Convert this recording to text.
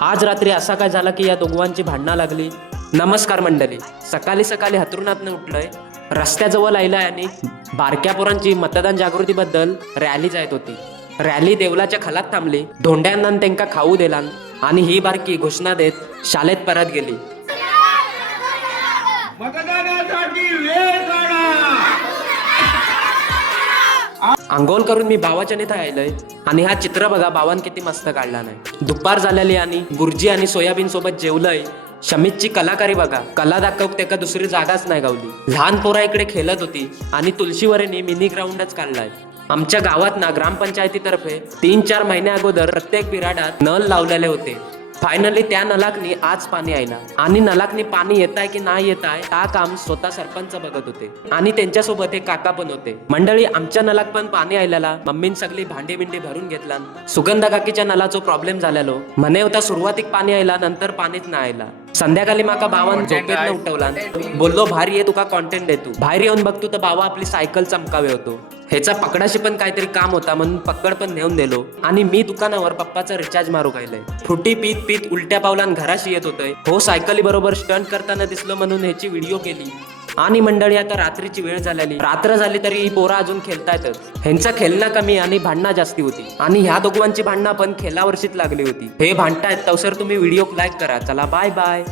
आज रात्री असा काय झाला की या दोघांची भांडणं लागली. नमस्कार मंडळी, सकाळी सकाळी हतरुणातनं उठलोय. रस्त्याजवळ आईला आणि बारक्या पोरांची मतदान जागृतीबद्दल रॅली जायत होती. रॅली देवलाच्या खालात थांबली. धोंड्यांना त्यांका खाऊ दिला आणि ही बारकी घोषणा देत शाळेत परत गेली. मतदानासाठी वेळ काढा. अंघोळ करून मी भावाच्या नेता आलोय आणि हा चित्र बघा भावान किती मस्त काढला नाही. दुपार झालेली आणि बुर्जी आणि सोयाबीन सोबत जेवलंय. शमीतची कलाकारी बघा, कला दाखव त्याका दुसरी जागाच नाही गावली. लहान पोरा इकडे खेळत होती आणि तुळशीवरीने मिनी ग्राउंडच काढलाय. आमच्या गावात ना ग्रामपंचायतीतर्फे 3-4 महिन्या अगोदर प्रत्येक बिराडात नळ लावलेले होते. फायनली त्या नलाकनी आज पाणी आयला आणि नलाकनी पाणी येत आहे की नाही येत आहे हा काम स्वतः सरपंच बघत होते आणि त्यांच्यासोबत एक काका पण होते. मंडळी, आमच्या नलाक पण पाणी आलेला. मम्मीन सगळी भांडी बिंडी भरून घेतला. सुगंधा काकीच्या नलाचो प्रॉब्लेम झालेलो. म्हणे होता सुरुवातीक पाणी आयला, नंतर पाणीच नाही आयला. संध्याकाळी माका बावान झोपेत उठवला. बोललो बाहेर ये, तुका कॉन्टेंट देतो. बाहेर येऊन बघतो तर बाबा आपली सायकल चमकावे होतो. ह्याचा पकडाशी पण काहीतरी काम होता म्हणून पकड पण नेऊन दिलो आणि मी दुकानावर पप्पाचा रिचार्ज मारू गेलोय. फ्रुटी पीत पीत उलट्या पावलान घराशी येत होतोय. हो, सायकली बरोबर स्टंट करताना दिसलो म्हणून ह्याची व्हिडिओ केली. आणि मंडळी, आता रात्रीची वेळ झालेली. रात्र झाली तरी ही पोरा अजून खेळतायतच. ह्यांचा खेळणं कमी आणि भांडणं जास्ती होती आणि ह्या दोघांची भांडणं पण खेळावर्षीच लागली होती. हे भांडतायत तवसर तुम्ही व्हिडिओ लाईक करा. चला, बाय बाय.